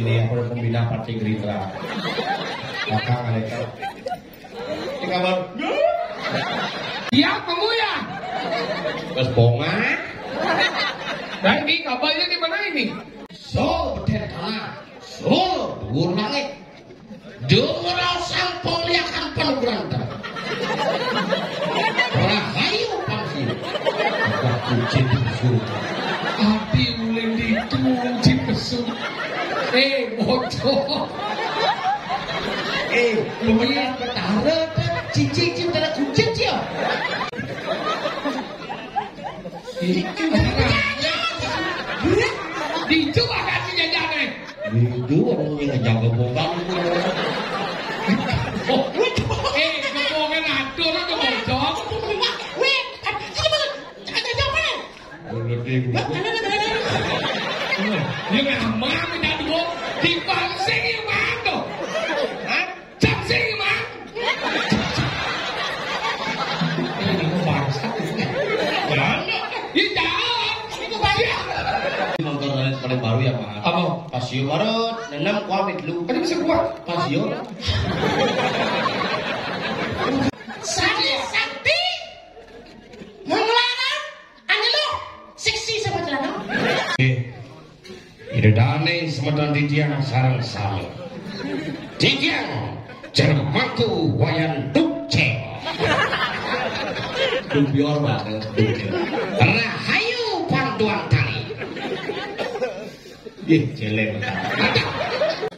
ini pembina Partai Gerindra. Maka mereka ini kabar. Iya, kamu ya? Terus bonga. Nah, ini kabarnya di mana ini? So, betul tanah. So, dhuwur langit. Dhuwur sang pengliakan penurunan. Rahayu pangsi. Puji besu. Adi ulin dipuji besu. Bocor. Lumayan betara cincin dalam kucing dia. Itu kasih jajanan. Itu orang yang jaga bongkang. Kebohongan atur atau bocor? Yang lama minta dua dipangsing imam tuh. Cangsing imam. Ini bangsa. Iya. Motor paling baru ya Pak. Apa? Pasio baru, nenam kuamit lu. Kan bisa kuat. Pasio. Sakti mengelarang Angelo seksi sama celana. Iredane semeton titiang sarang sami. Titiang jermaku wayan dukce. Dubior banget. Rahayu pantuang tali. Jelek.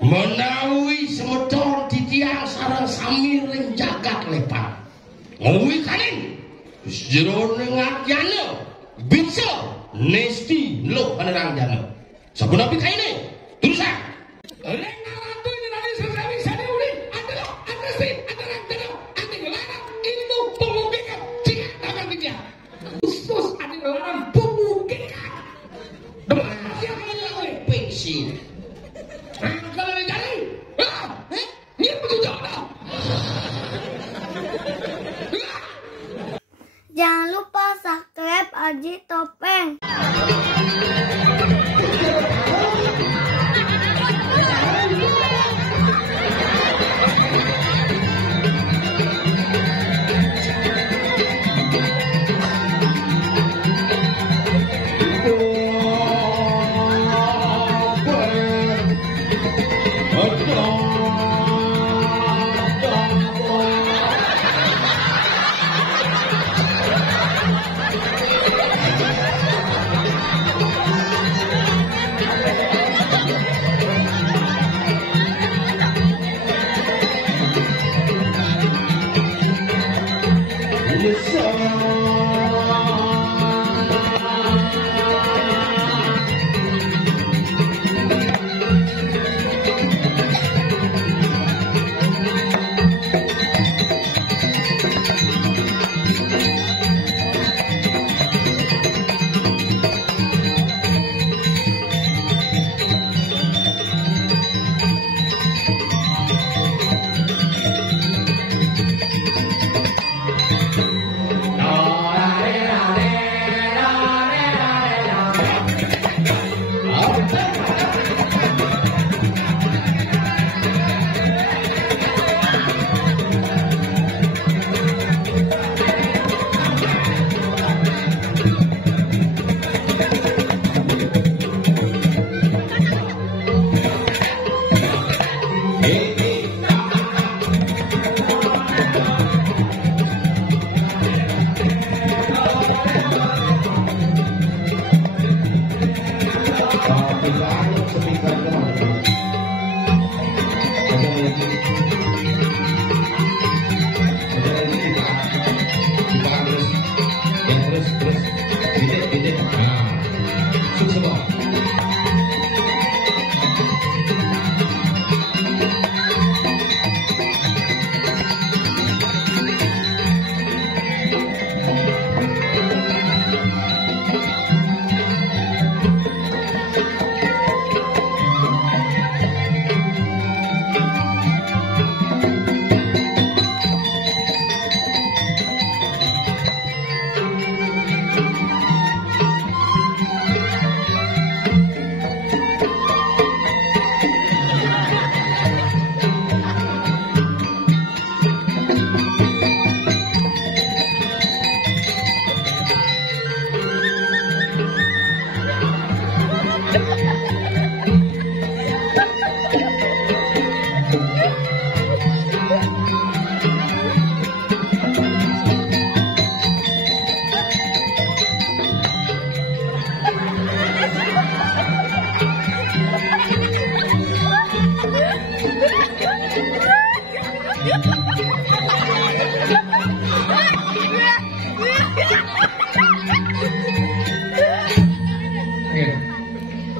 Menawi semeton titiang sarang sami ring jagat lepan. Ngui kanin. Jero nengat jana. Bisa nesti lo penerang jana. Sabun api kaine. Tulisan. Reng narantu ini nanti selesai bisa diuli. Adalah anasib, adalah jadau, anti ngelarang ilmu pemungkinkan. Jika tangan dia. Khusus anti ngelarang pemungkinkan. Yang melalui Pensi. kalau dicari. Ini berjujur dah. Jangan lupa subscribe Aji Topeng.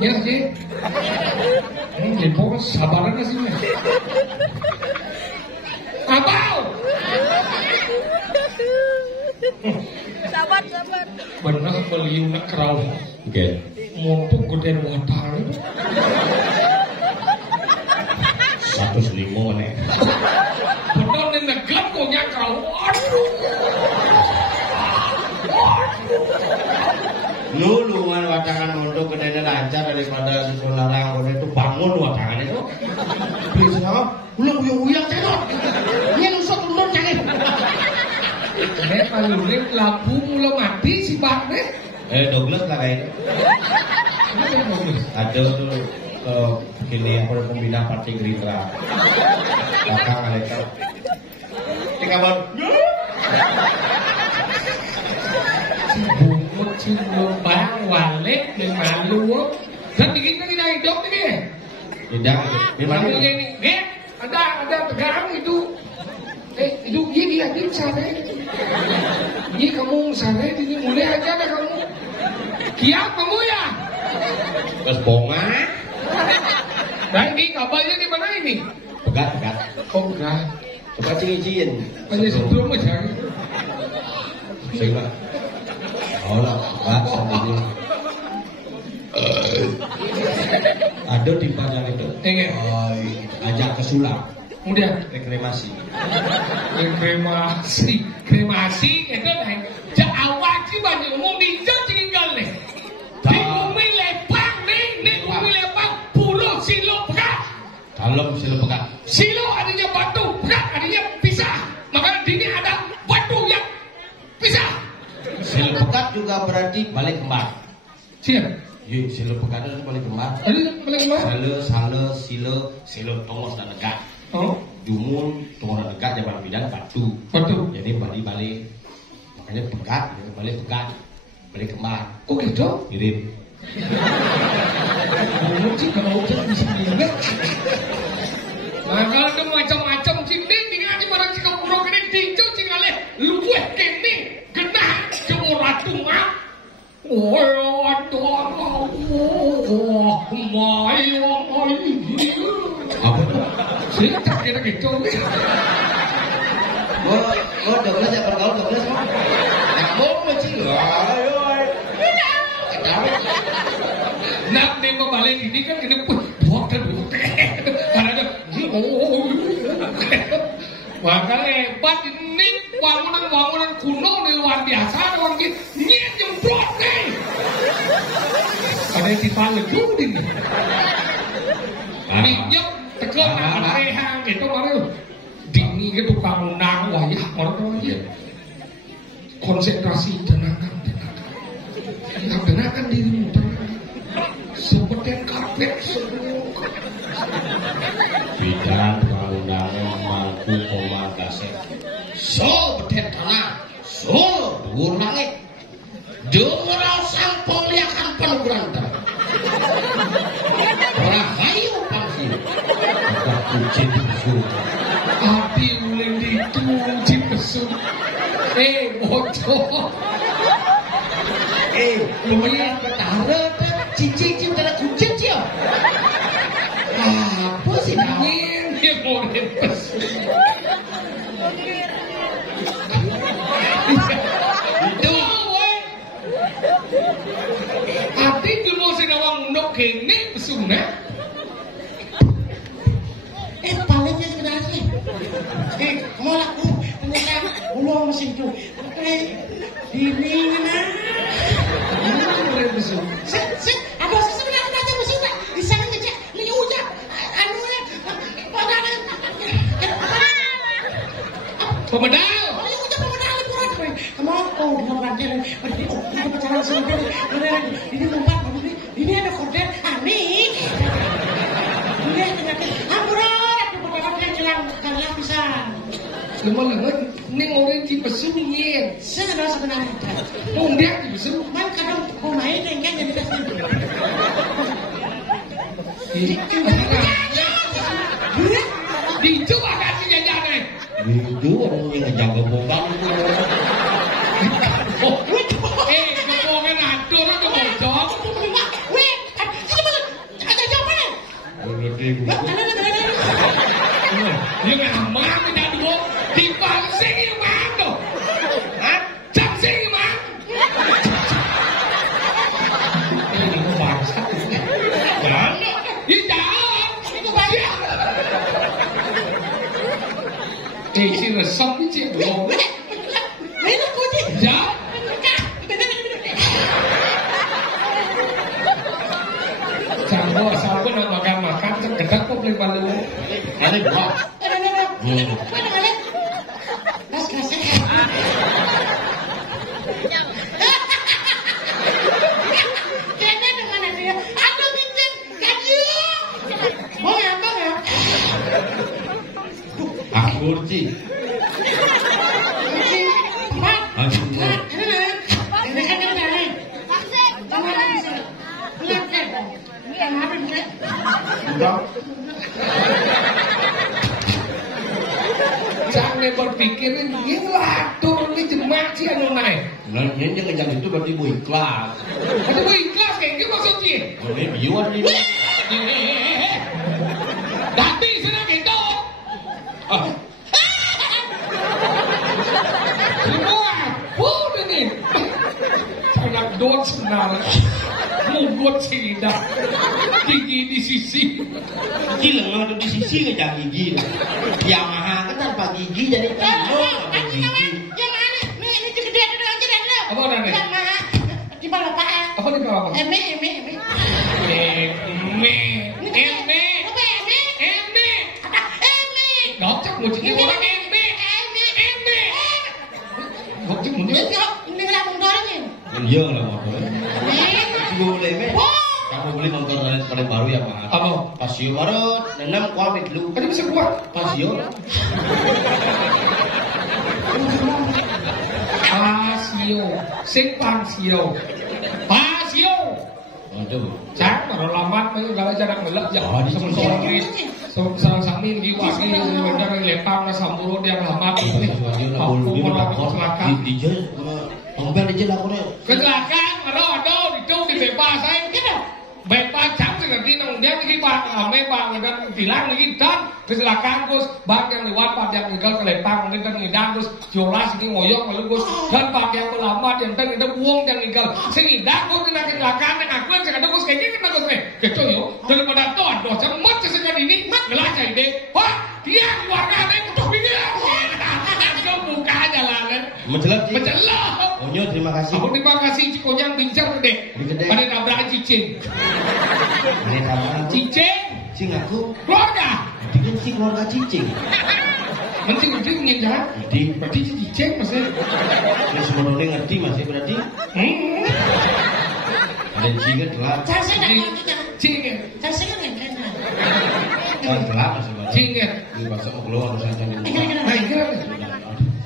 Ya sih. Lempo sabaran sih. Abau. Sabar. Benar beliau nak kerau. Oke. Mumpung gede watang. 105 nih. Benar nih negat kok nyakau. Aduh. Lulungan watangan untuk kedainya lancar daripada si Larang itu bangun watangan itu. Bisa apa? Ulang uyang cedot. Ini nusuk turun cengit. Nek palurin labu mula mati si Bang nek. Douglas lah kayaknya. Ada tuh begini apa pembina Partai Gerindra. Bakal mereka. Ini kabar. Bungut cium bang walik dengan lu. Dan dikit lagi naik dok nih. Tidak. Di mana ini? Nih, ada pegang itu. Itu gini aja sana. Ini kamu sana ini mulai aja lah kamu. Kiap kamu ya. Terus bonga. Nah ini kabarnya di mana ini? Pegat. Oh enggak. Coba cincin. Hanya sebelum aja. Coba. Oh lah, pegat sendiri. Ada di panjang itu. Ingin. Ajak ke sulap. Udah. Reklamasi. Kremasi itu nih. Jak awak sih banyak umum di tinggal nih. Di bumi lepang nih bumi lepang pulau silo pekat. Dalam silo pekat. Silo adanya batu, pekat adanya pisah. Maka di sini ada batu yang pisah. Silo pekat juga berarti balik kembar. Siap. Yuk, silo pekat itu balik kembar. Balik kembar. Silo tongos dan negak. Oh. Jumun, tongos dan negak, jaman bidan batu. Batu. Jadi balik. Makanya pekat, balik pekat. Balik kembar. Kok gitu? Mirip. Mungkin kalau udah bisa dilihat. Nah kalau ada macam-macam sini, tinggal di mana jika burung ini tinjau tinggal luweh kini genah jauh ratu mak. Apa itu? Sih tak kira gitu. Gua Douglas ya pergaul Douglas mah. Kamu macam ayo. Nak nih balik ini kan ini buat dan buat. Ada Maka hebat ini bangunan kuno ini luar biasa. Orang ini jembrot nih. Ada yang dipalak dulu ini. Minyak tekan rehang itu baru dini itu bangunan wayah orang aja. Konsentrasi tenangkan dirimu seperti karpet semua. Bidan bangunannya mampu komandase. So bedet tanah, so dhuwur langit. Dengar sang pengliakan penurunan. Rahayu pangsi. Bukan kucing bisu. Api ulin ditunji pesu. Bocor. Lumayan ketara cicing dalam kucing dia. Apa sih Angin dia boleh pesu. Itu Api dulu sedawang undok kene pesu nah. Palingnya sebenarnya. Mau laku ternyata ulung mesin tu. Ini mana? Boleh pesu. Ada sebenarnya ada mesin tak? Di sana ngecek ni ujak. Anunya padanan. Pemedal. Oh, ni ujak padanan ni pura tu. Kamu oh dia berarti berarti dia pacaran sama dia. Ini tempat ini ada korden aneh. Ini ternyata kalau bisa Lemah-lemah ni orang di pesu ni. sebenarnya Dia di pesu. man kadang pemain yang jadi kasih Dicoba kasih jajanan. itu orang yang ngejaga bongkang. Kebohongan atur atau bocor. weh sini kesem iki cek belum. Ini kunci. Ya. Jangan asal pun makan cek kok beli palu. Ada bro. Kurci. Jangan berpikirin gila turun di jemaah sih anu naik. Nah, ini ngejar itu berarti bu ikhlas. Itu bu ikhlas kayak gitu maksudnya. Ini biuan ini. Tapi senang gitu. Semua, udah nih. Sangat dot sebenarnya. Mugot sih dah. Gigi di sisi. Gila nggak di sisi ngejar gigi. Yamaha kan tanpa gigi jadi kamu gigi. Yang mana? Ini gede dulu aja dah. Apa dah nih? Yamaha. Di bawah apa? Apa di bawah? Eme. Gocek mau cek orang eme. Gocek mau cek. Ini lah motornya. Iya lah motor. Boleh me. Kamu beli motor paling baru ya Pak? Apa? Pasio baru, nenam kuamit lu. Kan bisa kuat. Pasio. Sing Pasio. Aduh. Cak baru lamat mấy gala jarak ngelak ya. Sama sami lagi wagi benar lepang na samburo dia lamat. Aku malah kecelakaan. Dijel, tombel dijel aku deh. Kecelakaan, aduh, itu di bebas saya gitu. Bebas jam sekali nong dia lagi pak, memang dan bilang lagi dan kecelakaan terus bang yang lewat pak yang tinggal ke lepang mungkin kan ngidang terus jolas ini ngoyok lalu terus dan pak yang melamat yang kan ada buang yang tinggal sini dah kau kena kecelakaan yang aku yang sekadar terus kayak gini kena terus kecoh yo daripada tuh aduh cemat sesuatu ini ngelacak ide wah dia keluarga ada yang kutuk bingung kau buka jalan menjelat Onyo terima kasih. Aku terima kasih cikonyang bincang gede. Pada nabrak cicing. Ini sama Cicing. Cing aku. Keluarga. Bikin cing keluarga cicing. Mending ingin jalan. Berarti cicing maksudnya. Ini sebenarnya ngerti masih berarti. Ada cingnya telat. Cingnya. Telat masih berarti. Cingnya. Ini bahasa mau keluar harus ada di rumah. Nah kira.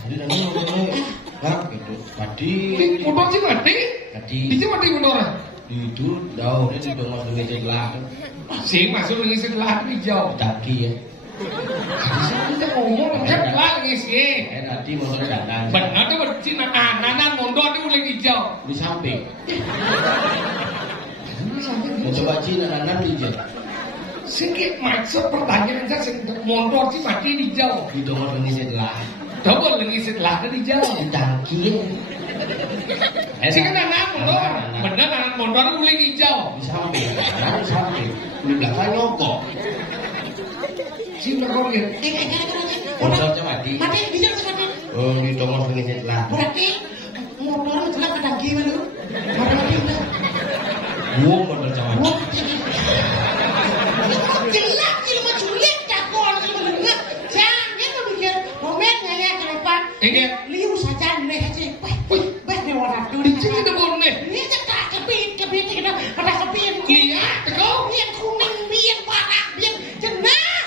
Jadi nanti Kak, gitu. Tadi. Motor sih mati. Tadi. Itu mati motor. Itu jauh dia sudah masuk meja gelah. Si masuk lagi setelah hijau. Tadi ya. Kita ngomong kan lagi sih. Tadi motor datang. Benar tuh berarti kanan motor itu lagi hijau. Di samping. Mau coba Cina kanan hijau. Sedikit maksud pertanyaan saya motor sih mati hijau. Itu motor ini setelah. Double lagi setelah tadi jalan. Tangki. Si kan anak motor, benar anak motor itu boleh hijau. Di samping, di samping. Di belakang nyokok. Si merong ya. Motornya mati. Mati bisa mati. Oh, di nomor ini setelah. Berarti motor itu lah ketangki mana? Mati udah. Wow, motor cawan. Gelap sih mau culik cakol sih mendengar. Jangan memikir momennya ya kelepan. Ingat. Liu saja nih sih. Wih, warna tuh. Di sini ada boleh. Ini cekak kepin kita pada kepin. Lihat, kau. Biar kuning, biar warna, biar jenah.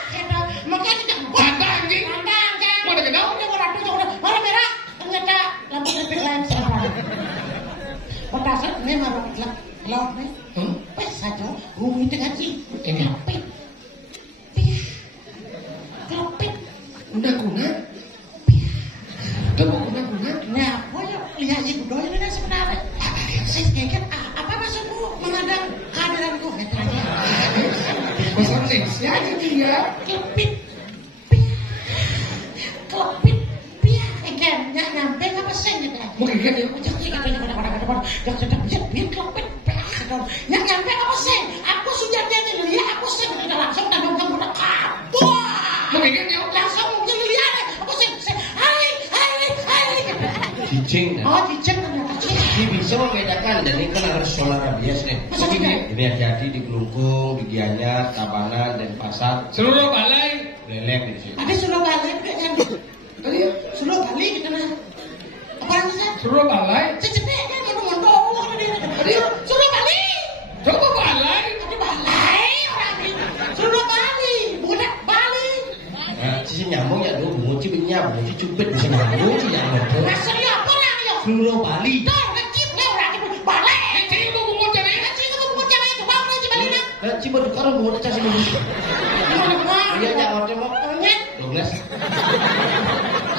Makanya kita Tandang anjing. Tandang kan. Mau ada kenal? Udah warna tuh warna merah. Ternyata lampu kepin lain sama. Petasan ini warna gelap nih. Pas saja, bumi tengah sih. Ini. Kelopit. Kuna. Tunggu kuna. Nah, pokoknya lihat sih kudoy ini sebenarnya. Saya kira apa maksudmu mengadang kehadiranku? Bahasa Indonesia aja dia. Kelopit. Ikan, nyampe apa sen ya? Mungkin kan ya. Nyampe apa sen? Aku sudah jadi lihat aku sen tidak langsung tanggung kamu kapur. Mungkin kan ya. Langsung jadi lihat aku sen. kacakan dan ini kan harus solar rabies nih. Masa tidak? Ini hati-hati di Kelungkung, di Gianyar, Tabanan, Denpasar. Seluruh balai. Lelek di sini. Ada suruh balik kan? Tadi Suruh balik kita nah. Apa namanya? seluruh balai. Cecepet kan itu mondok kan dia. Suruh balik. Coba balai. Ada balai orang ini. Suruh balik. Budak balik. Nah, sisi nyamuk ya dulu, bunguci benyam, bunguci cupit bisa nyamuk sih nyamuk. Rasanya apa orang yo? Seluruh Bali. Tuh, ngecip lah orang itu balik. Cik mau ngomong cari. Ngecip itu bukan cewek itu bang ngecip balik nak. Nah, ciba dukaro bunguci casi bunguci. Iya jangan tembok. Nyet. 12.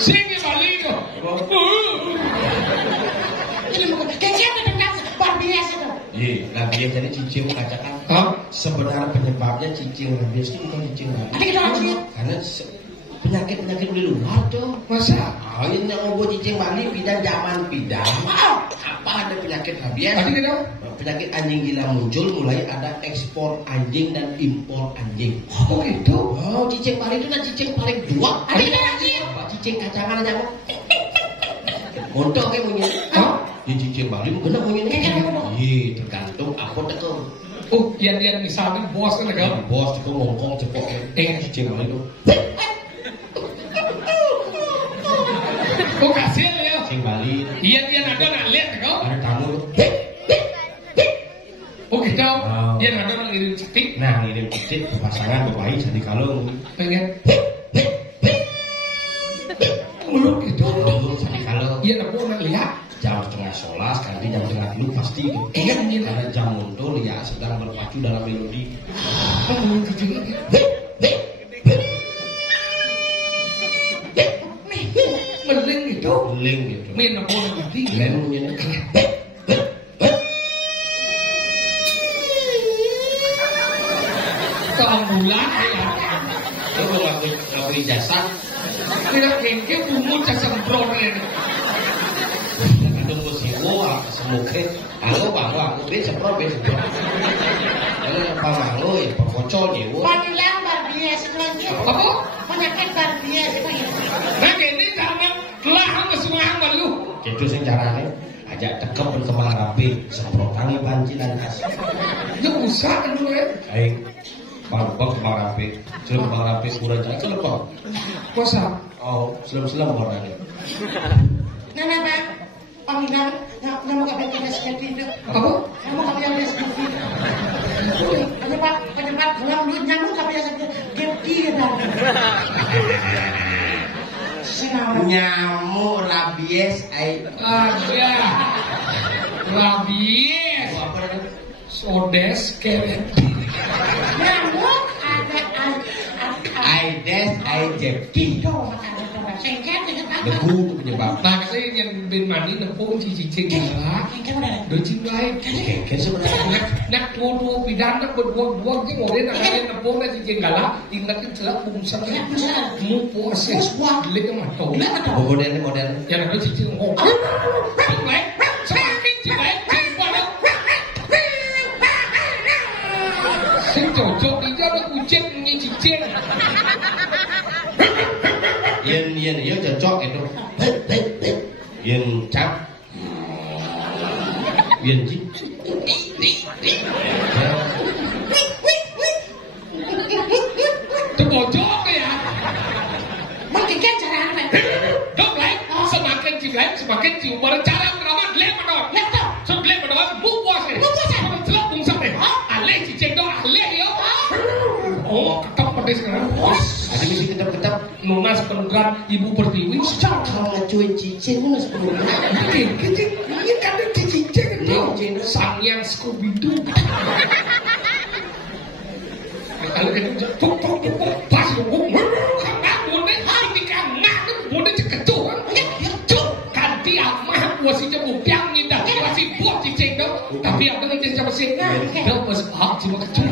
Sing balai tu. Ini bukan kecil itu dengan bar biasa itu. Iya, rabies jadi cicing kacakan. Hah? Sebenarnya penyebabnya cicing rabies itu bukan cicing Ada rabies. kita langsung ya. Karena penyakit-penyakit di luar tuh. Masa? Ini yang ngobrol cicing Bali pindah zaman pindah. Wow. Apa ada penyakit rabies? Tadi kita. Penyakit anjing gila muncul mulai ada ekspor anjing dan impor anjing. Oh gitu. Oh, cicing Bali itu nah cicing paling dua. Ada kita langsung ya. Apa cicing kacangan aja kok. Montok kayak mungkin. Hah? Di cicing Bali mungkin mungkin. Kayak apa? Iya, tergantung aku teko. Oh, yang misalnya bos kan kan. Bos itu ngongkong cepok. Cicing Bali itu. Oh kasih ya. Cicing Bali Iya ada nak lihat kau. ada tamu. Oh gitu. Oh. Iya ada nak irim cetik. Nah, ngirim cicit pasangan berbaik jadi kalau Pengen. Oh gitu. jadi kalau Iya nak mau nak lihat. jam setengah 11 ganti jam setengah dulu pasti gitu. Iya begini. Karena jam muncul ya sedang berpacu dalam melodi. Apa mau cicing ini? Meling gitu. Beling gitu. Main apa nak mati? Beling punya Keambulan ya. itu ngaku ijazah. Tidak kengke bungut casemprot ini. Itu musiwo semuke. Halo bang, aku beli semprot beli semprot. Kalau apa malu ya pokocol ya. Panilang bar biasa itu lagi. Apa? Penyakit bar biasa itu ya. Nah ini jangan kelahang kesuahan malu. Itu sing carane ajak tekep ben kembang rapi semprotangi panci lan kas. Ya usah kan dulu ya. Baik. Bang kembang rapi. Sebelum kembang rapi kurang jadi lepok. Masa? Oh, selam-selam orangnya. Nah, Pak. Panilang, nama kami kena seperti itu. Apa? Nama kami yang seperti itu. Penyebab gelang duit nyamuk kami yang seperti Gepki ya. Nyamuk rabies Ada. Rabies. apa namanya? Sodes keret. Nyamuk ada Aedes aegypti. itu makanya coba sengket dengan apa? Debu penyebab. Nah kasi yang bin mani nepung cicing galak. Sengket udah. Docing lain. Kayak sebenarnya. Nak tua pidan nak berbuang-buang je ngore nak ada nepung nak cicing galak. Ingat ke celak bungsang ni. Mu puasa. Gelik ke mata. Model. Yang ada cicing ngok. Baik. Semakin cibai. Cibai. Sing cocok dia nak ucap ni cicing. Yen ya cocok itu. Yen cap. Yen ji. Terbojok ya. Mungkin kan cara apa? Dok lain. Semakin cibai semakin cium. Cara merawat lem menor. Laptop. So lem menor. Bu puasa. Bu puasa. Celak bungsang ni. Alih cicing dok alih ya. Oh ketap pedes kan. Ada misi ketap-ketap. Nunas penugaran Ibu Pertiwi. Kalau ngacuin cicing itu sepuluh. Oke, kecil. Ini kan ada cicing itu. Sang yang Scooby-Doo. Kalau kita puk pas kangen boleh ketika nak boleh ceketuh. Cuk ganti amah wasinya bupiang minta wasi buat cicing tu. Tapi apa yang jadi sama sih? Dah pas hak cuma kecuh.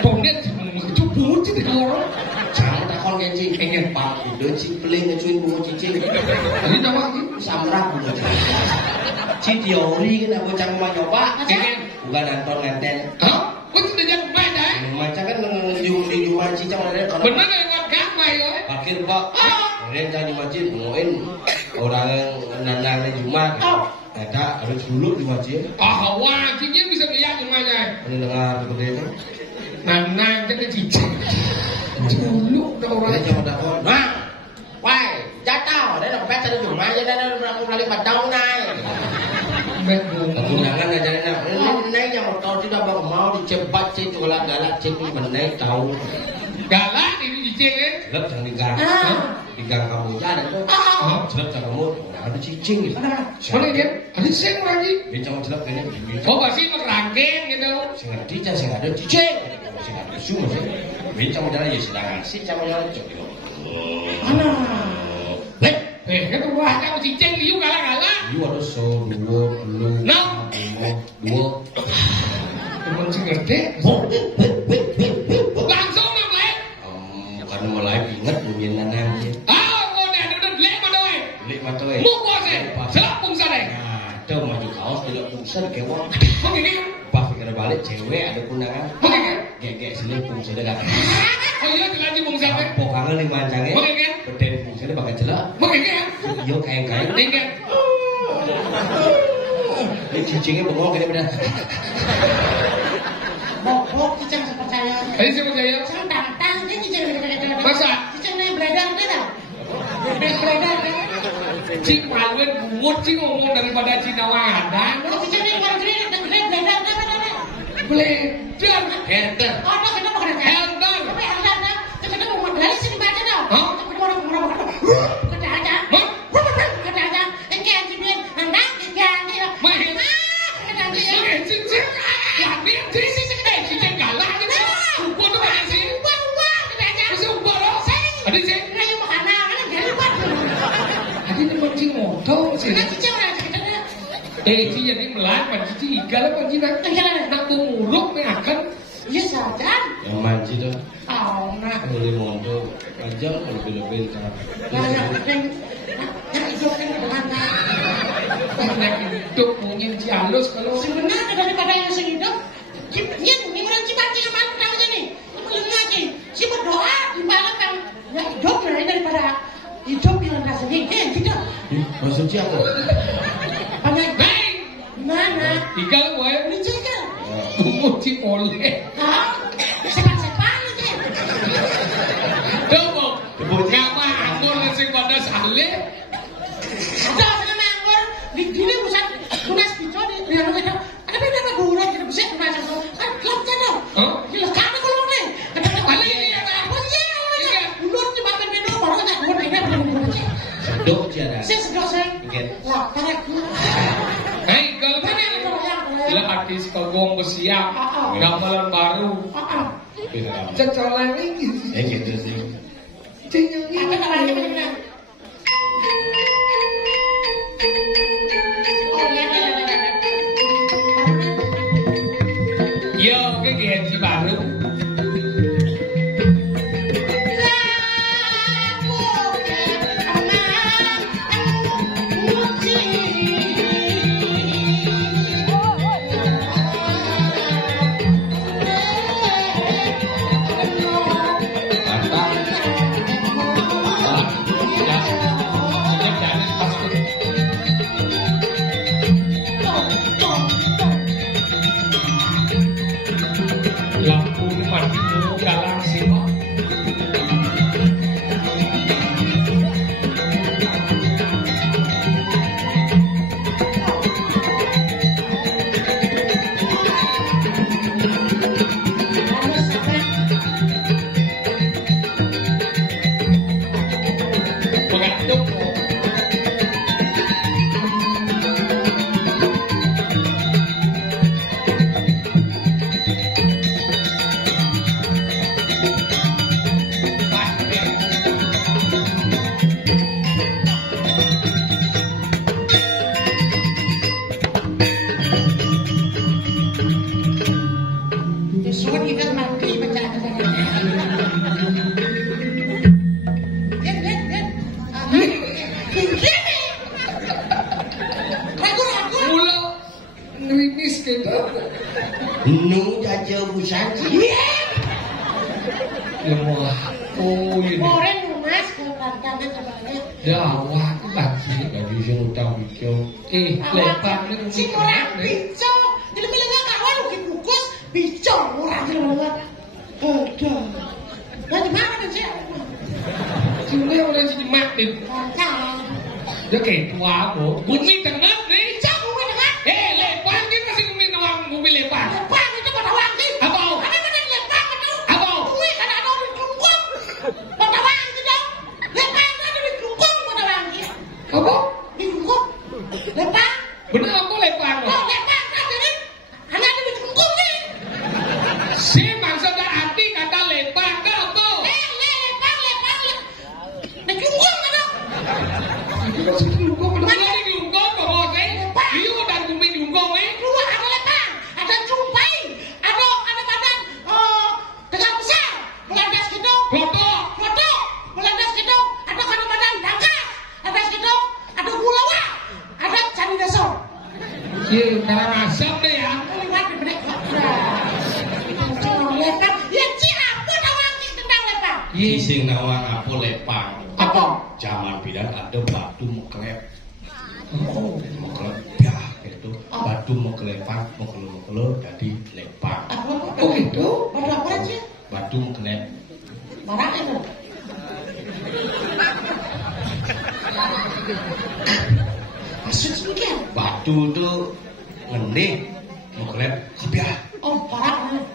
Boleh cuma kecuh buat cicing orang. Jangan takon kencing. Pengen pak. Udah cipling ngacuin bunga cicing. Ini nama ni. Samrak bunga cicing. Teori kan aku cang mau nyoba. Jangan. Bukan nonton ngeten. Hah? Kau tidak jangan main dah. Macam kan menjual cicing ada kalau Benar dengan gamai ya. parkir pak. Kemudian jangan macam ngoin orang yang nandang di Jumat. Eta harus dulu di wajib. Ah, wajibnya bisa lihat rumahnya. Ini dengar gede itu. Nah, kita cicing. Dulu udah orang. Ini coba dapat. Nah, why? Jatuh. Dia dapat cari rumah aja. Dia udah lagi padang naik. Kegunangan aja nak. Ini yang tahu tidak mau dicepat sih galak-galak cek menaik tahu. Galak ini cicing kan? Jelek jangan digang. Digang kamu aja ada tuh. Jelek jangan kamu. Ada cicing gitu. Boleh dia? Ada sing lagi. Bincang jelek ini. Oh pasti merangking gitu. Sing ngerti aja sing ada cicing. Sing ada semua sih. Bincang jalan ya sedang asik sama jalan cok. Kan rumah kamu cicing liu galak-galak. Liu ada so dua belum. Nah. Dua. Temen sing ngerti. Langsung nang lek. Karena mulai ingat bunyi nanang. Lek matoy. Mu kuase. Selak pungsa deh. Nah, tuh maju kaos tidak pungsa kewang. Begini. Pas pikir balik cewek ada kundangan. Begini. Gek sini pungsa dekat. Oh iya dilanjut pungsa deh. Pokangan di mancangnya. Begini. Beden pungsa dia pakai celak. Begini. Yo kain-kain. Tinggal. Ini cicingnya bengong gede benar. Bok cicing sepercaya. Ini siapa saya? Cicing tantang, ini cicing gede-gede. Masa? Cicing ini beredar kita. Beredar kan? Cing maluin bungut cing ngomong daripada Cina Wadang. Kalau cicing ini kalau gede beredar kan? Beledar. Enter. Oh, no, kita mau kena Helder. Tapi helder dah. Kita mau modalnya sini baca dah. Hah? Kita mau kata aja. Hah? Kata aja. Engkau cipin, anda ganti. Main. Kata aja ya. Oke, cicing. Ya, ini cicing galak ini. Ubah tuh mana sih? Ubah, kata aja. Masih ubah loh. Ada cing. Kayu makanan, kan jadi ubah. Ada temen cing motor sih. Nah, cicing orang sekitarnya. Cing jadi melan, cicing igal apa cina? Nak muruk nih akan. Iya saja. Yang manci tuh. Oh, nah. Boleh mondo. Panjang lebih-lebih kan. Nah, yang itu kan mana? Karena hidup mungkin halus kalau Sebenarnya daripada yang sehidup, ini orang Cipati yang mana tahu jadi? Belum lagi. Si berdoa di malam kan ya hidup daripada hidup yang rasa sedih, gitu. Maksudnya apa? Banyak. Hei! Mana? Igal gue Ini juga. bumbu cipoleh. Hah? Sepan-sepan aja. Coba, ngapa anggur sing pada saleh? Ada sama anggur di sini pusat tunas pico di yang ada. Ada beda gurau kita bisa tunas itu. Kan klub channel. Gila kan kalau nih. Ada balik ini ya. Oh iya. Ulur jembatan beda baru aja gua beda belum. Sedok tiada. Saya sedok saya. Wah, karek. Hei, kalau tadi gila artis kagong bersiap, gamelan baru. Cecolan ini. Gitu sih. Cing yang ini. Yo, cái gì chị baru. Lampu matimu galaksi kok. Mengantuk kok. Surat ikan mati baca katanya. Ragu. Mula ngerimis gitu. Nu jaja busanji. Lemah. Oh, ini. Koren mas ke pantangan coba lihat. Dawat. lagi. Baju sing utang bico. Lepang ini sing ora bico. Jadi milih kawan ugi bungkus bico ora jelema. Aduh. Lah di mana kan sih? Cuma orang sini mati. Ya kayak tua bu. Bumi tengah nih. Cak bumi tengah. Lepang kita sih bumi nawang bumi lepang. Lepang itu pada wangi. Apa? Ada mana lepang itu? Apa? Bumi kan ada di kelungkung. Pada wangi dong. Lepang ada di kelungkung pada wangi. Apa? Di kelungkung. Lepang. Bener apa lepang? Oh lepang kan jadi. Hanya ada di kelungkung nih. Si maksudnya arti kata lepang ke apa? Lepang. Di kelungkung kan dong. Masih diungkong, bener di diungkong kok bosnya. Iya dan bumi diungkong Luar ada lepang, ada cumpai, ada badan tegal besar, melandas gitu, klotok, melandas gitu, ada kadang badan dangkal, ada gitu, ada gulawa, ada candi dasar. Iya, karena asap deh ya. Lewat di benek. Lepang, ya Ciampur nawang tentang lepang. Ki sing nawang apa lepang. Apa? Zaman bilang ada batu meklep. Meklep ya gitu. Batu meklepang, mekelo jadi lepang. Oh gitu? Ada apa sih? Batu meklep. Barang itu. Maksud sedikit. Batu itu ngenih meklep kebiah. Oh, barang.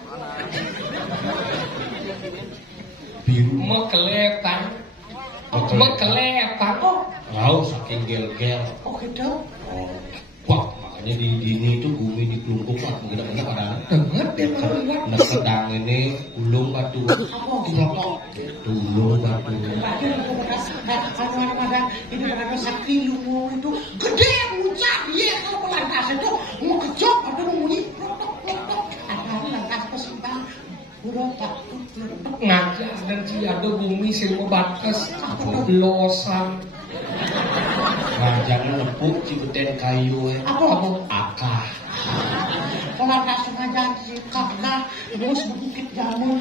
Biru Mekelepang. Mekelepang. Tahu saking gel-gel. Oh gitu. Oh, wah makanya di ini itu bumi di kelungkung lah mungkin ada Dengar deh baru lihat. nah sedang ini gulung batu. Apa? Gulung batu. Batu itu beras. Kalau ada ini ada sakti lungu itu gede muncak dia kalau pelantas itu mau kejok ada mau bunyi klotok. Ada lantas pesimpang. Udah batu. Ngajar dan si ada bumi sing batas losan. Nah jangan lempuk cibeten kayu. Apa? Akah. Pelantas sengaja si kakak terus bukit jamun.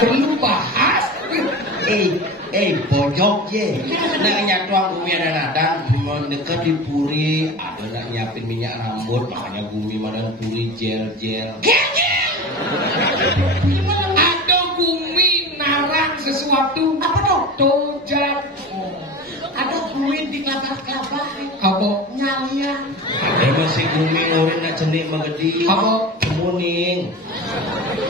Perlu bahas. Bojok ye. Nak nyatuang bumi ada nadang, mendekat di puri, ada nak nyiapin minyak rambut, makanya bumi mana puri gel. Ada bumi narang sesuatu. Apa tuh? Tojak. Ada kulit di kelapa-kelapa. Apa? Nyalian. Ada masih bumi ngurin nak cenik menggedi. Apa? Kemuning.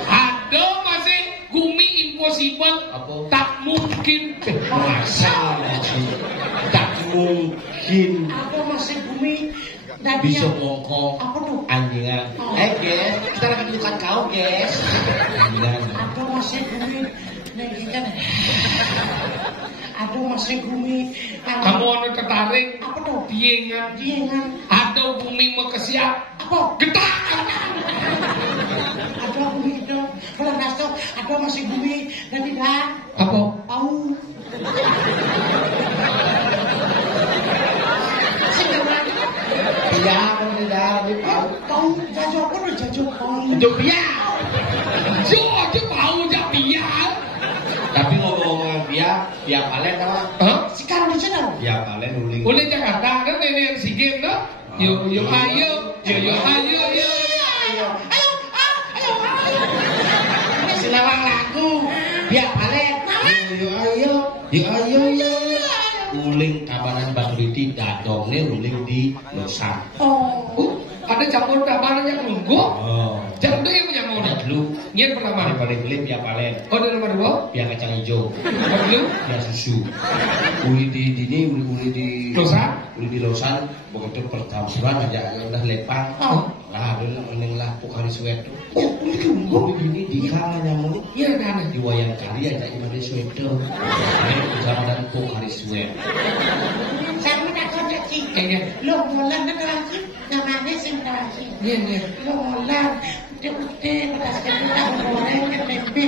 Ada masih bumi impossible. Apa? Tak mungkin. Masa lagi. Tak mungkin. Ada masih bumi dan Bisa dia. ngongkong. Apa tuh? Anjingan. Guys, kita akan tunjukkan kau, guys. Anjingan. Ada masih bumi. Nengikan. Ada masih bumi. Kamu anu tertarik? Apa tuh? Diengan. Diengan. Ada bumi mekesiap. Apa? Getak. Ada bumi itu. Pelantas tuh. Ada masih bumi dan tidak. Apa? Tahu. Iya, kalau tidak Tahu jajah apa tuh jajah tahu. itu dia. Jo, aja bau jak biar. Tapi ngomong-ngomong dia palen apa? Hah? Sekarang di sana. Dia palen uling. Oleh Jakarta kan ini yang si game no? Yo ayo. Selawang lagu. Dia palen. Yo ayo. Uling kabanan Batu Riti dadongnya uling di Losan. Ada campur kabanan yang nunggu. Oh. Jangan tuh yang punya mau Ada dulu. Nyen pertama. Yang paling beli dia palen. Oh, ada nomor dua. Dia kacang hijau. Belum. Dia susu. Uli di uli di Losan. Begitu pertampuran aja udah lepang. Lah ada mending lah Pokari Swedo. Uli ini di kalah nyamuk. Iya kan. Di wayang karya ada Imade Swedo. Ini zaman Pokari Swedo. Saya minta koneksi. Kayaknya. Lo mulan na lagi. Namanya sentrasi. Iya. Lo mulan. Udah bekas kita goreng ke tempe.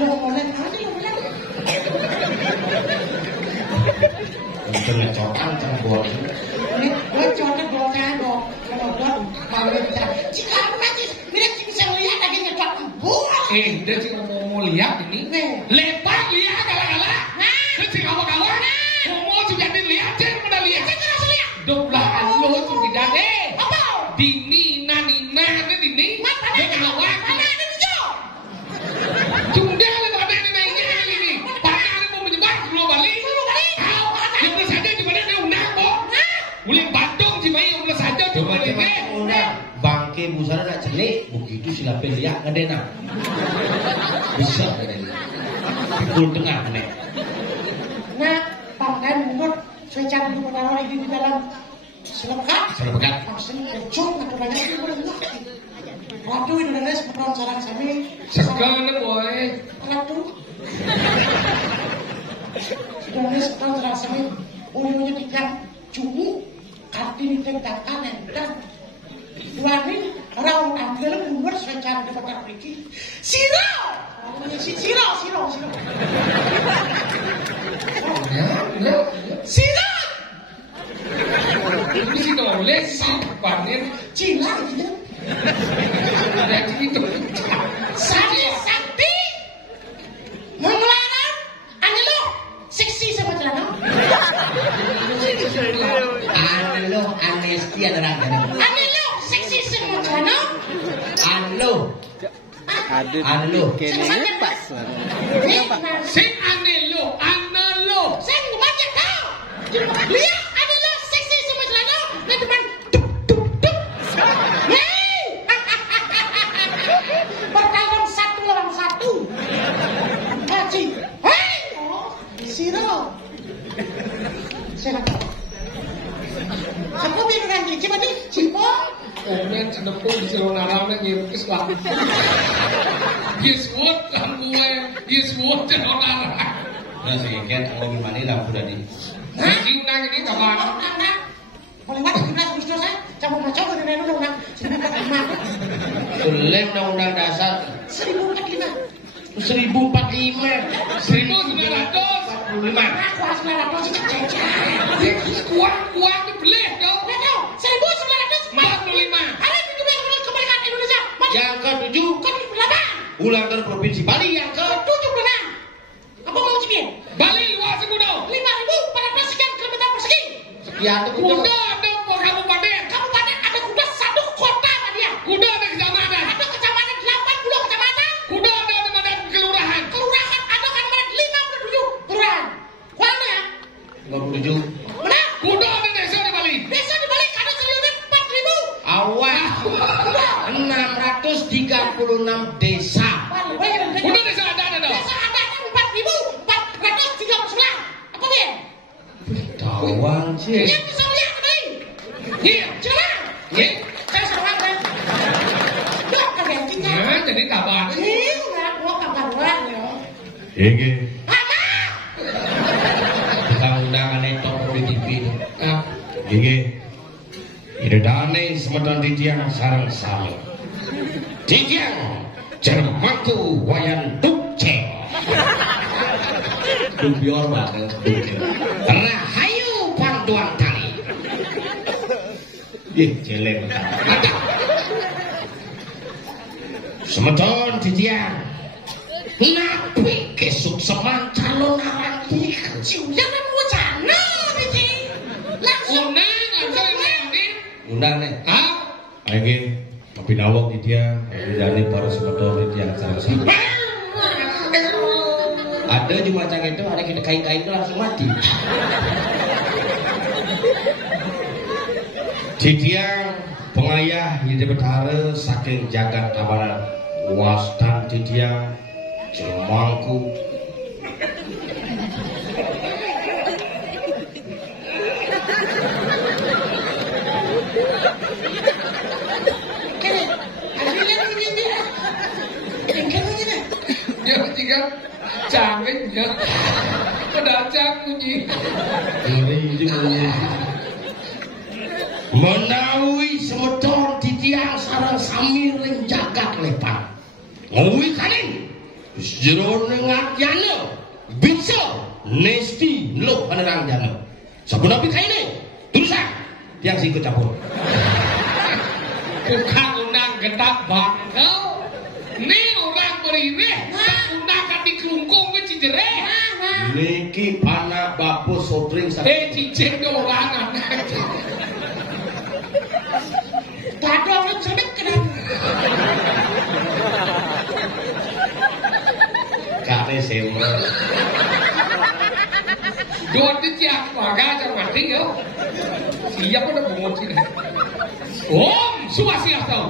Lo mulan apa lo mulan? Untuk ngecokan terbol. Ini gue coba goreng dong. Kalau gue mau lihat. Jika nanti bisa lihat lagi nyetok buah. Dia cuma mau lihat ini. Lebar lihat kalah-kalah. Terus sing awak-awak. Ngomong juga dilihat jen pada lihat. Doblah alo juga dade. Apa? Dini nina dini. Dengan awak. Tunda le pada ini. Pakai mau menyebar keluar balik. Yang saja cuma dia undang kok. Mulai Bandung cuma yang saja cuma dia. Bangke busana nak celik begitu silapin lihat ngedena. Bisa ngedena. Pikul tengah nih. Nah, pakai mulut secara menaruh lagi di dalam selepekat. Maksudnya kecil atau banyak itu boleh ngerti. Waduh itu ada seperti sarang sami. Sekarang boy. Waduh. Sudah ada seperti sarang sami. Ujungnya tiga cumi. Kartini tentakan dan dua ini orang ambil umur secara dekat pergi. Siro. Siro. Siro. Ini sih boleh sih panen Cila gitu. jadi itu. Sakti. Mengelarang. Anelo. Seksi sama celana. Alo, amnesti adalah Anelo. Seksi sama celana. Alo. Kene pas. Sing anelo. Saya baca tahu. Lihat Anelo seksi sama celana. Dan teman. Hei. Bertarung 1 lawan 1. Haji. Hei. Siro. Siapa? Aku biar nanti coba nih, Cipo. Komen cenepung di Seronarame ngirkis lah. Giswood lampuwe, Giswood Seronarame. Nah, sehingga kalau gimana lah udah di. Haji undang ini kapan? Melewati 17 Agustus saya, cabut macam dari undang-undang 1945. Sulem undang-undang dasar 1045. 1045. 1945. Aku harus melakukan sejak jajah. Kuang dibeli dong. Nggak tahu, 1945. Hari 17 kemerdekaan Indonesia. Yang ke-7 ke-8. ulang tahun provinsi Bali yang ke-76. Apa mau cipin? Bali luas kudo. 5.400 sekian kilometer persegi. sekian itu Kuda ada kabupaten. Kabupaten ada kuda 1 kota Pak dia. Kuda ada kecamatan. Ada kecamatan 80 kecamatan. Kuda ada kelurahan. Kelurahan ada kan 57 kelurahan. Kuala ya? 57. Benar? Kuda ada desa di Bali. Desa di Bali ada sekitar 4.000. Awal 636 desa. Kuda desa ada dong. Desa ada 4.439. Apa dia? Tawang sih. Yang bisa lihat tadi. Iya. Coba. Saya seorang kan. Yuk kegantinya. Nah, jadi kabar. Iya, gua kabar ya. Ini Apa? undang-undangan itu di TV. Ah, Ini idane semeton titiang sarang sami. Titiang jermaku wayan dukceng. Dubior banget. Rahayu panduan tali. Jelek. Semeton titiang. Napi kesuksesan calon awan punika. Jangan wacana ini. Langsung. Undang nih. ah, Ayo Tapi nawak di dia, dari para semeton di dia sama-sama. Ada cuma macam itu, ada kita kain-kain itu langsung mati. Titiang pengayah di betara saking jagat amanat wastan titiang jermangku. dia tiga cangeng ya. Pedacang kunyi. Menawi semeton titiang sarang sami ring jagat lepat. Ngui kaning jero nengat yana bisa nesti lo penerang jana. Sabun api kaine tulisan tiang sing campur. Bukan undang getak bangkau. Ini orang beririh. Undang wong kowe cijere. Niki anak bapu sotring cijeng dolangan. Dadone jenek keren. Kare semua. Dua tiap warga jangan mati yo. Siapa udah bungut sini? Om Swastiastu.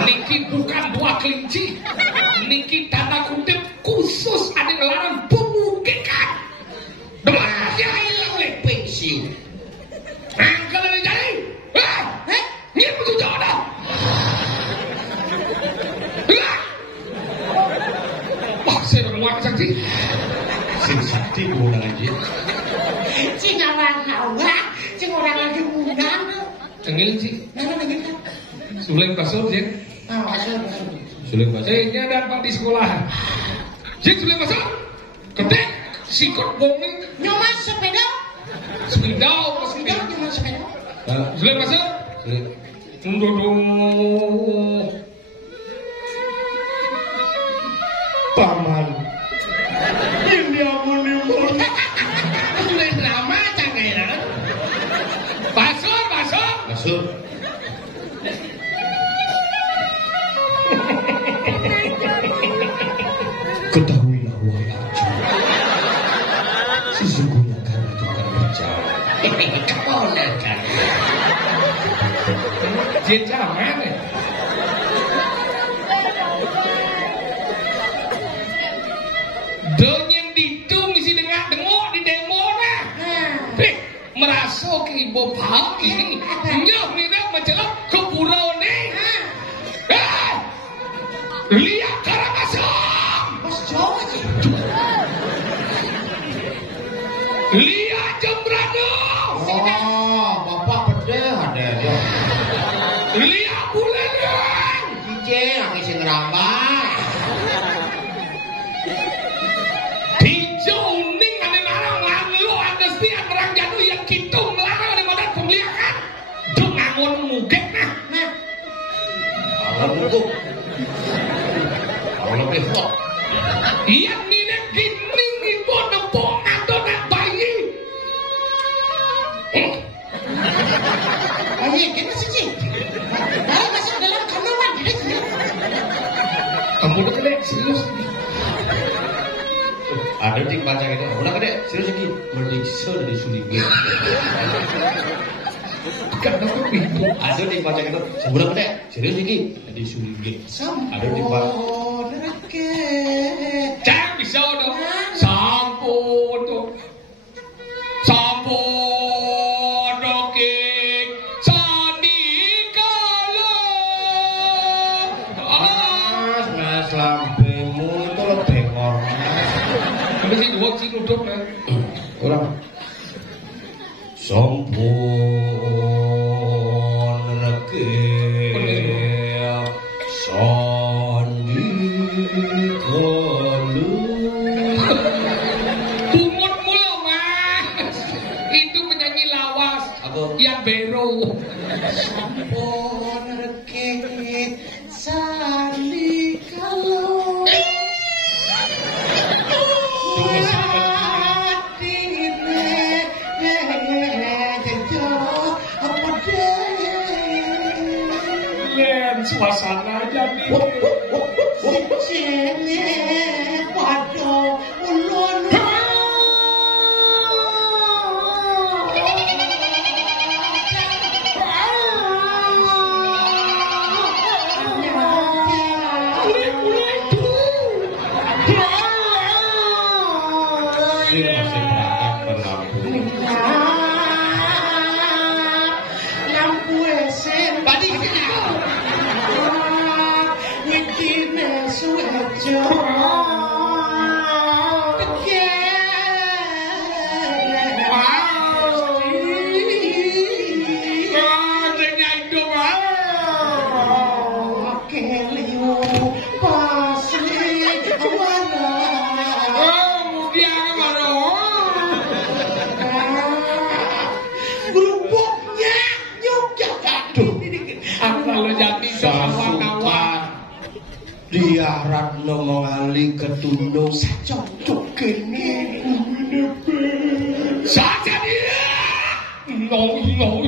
Niki bukan buah kelinci, niki tanda kutip khusus ada larang pemungkikan. Demaknya hilang oleh pensiun. Angkel ini jadi, ini betul jodoh. Wah, saya menguat sakti. Sing sakti ngundang aja. Cing orang awak, cing orang lagi ngundang. Cengil sih. Mana begini? Suleng Basur, Jin. Suleng Basur. Ini ada Pak di sekolah. Jin Suleng Basur. Ketik sikut bongeng. Nyomas sepeda. Sepeda. Nyomas sepeda. Suleng Basur. Paman. Ini amun. Tulis drama cangkaian. Basur. Ketahuilah wahai Arjuna, sesungguhnya kami itu akan berjalan. Keponakan. Jin jangan ya. Donyen ditung isi dengok di demo nah. Merasa ke ibu paham ini. Nyok nirek mencelok ke pulau ni. Lihat Karangasem. Mas Jawa sih. Lihat Jembrana. Oh, bapak pedeh ada ya. Lihat Buleleng. Cice, aku sing ngerambah. Hijau uning ada larang nganglo andesti merang jadu yang kitung larang ada modal pembeliakan. Dong ngangon mugek nah. Kalau buku. Kalau lebih hot. Yang nilai gining ibu nempok atau nak bayi. Bayi, gimana sih Cing? Bayi masuk dalam kandungan gini sih. Kamu udah gede, serius. Ada di baca gitu. Udah gede, serius lagi. Merdiksa dari Sulinggir. Bukan aku pintu. Ada di baca gitu. Udah gede, serius lagi. Dari Sulinggir. Ada di baca. Jangan bisa dong. Sampun dong. Sampun dokik. Sadikala. Mas lambemu itu lo bengor. Tapi sih dua sih duduk kan. Orang. Sampun rekik. Pungut mulu mas. Itu penyanyi lawas. Yang bero. Sampun rekik sandi kalau Suasana jadi sini waduh ulun lampu esen badi kawan-kawan diaratno mengali ketundung sacocok kene saja dia. Ilo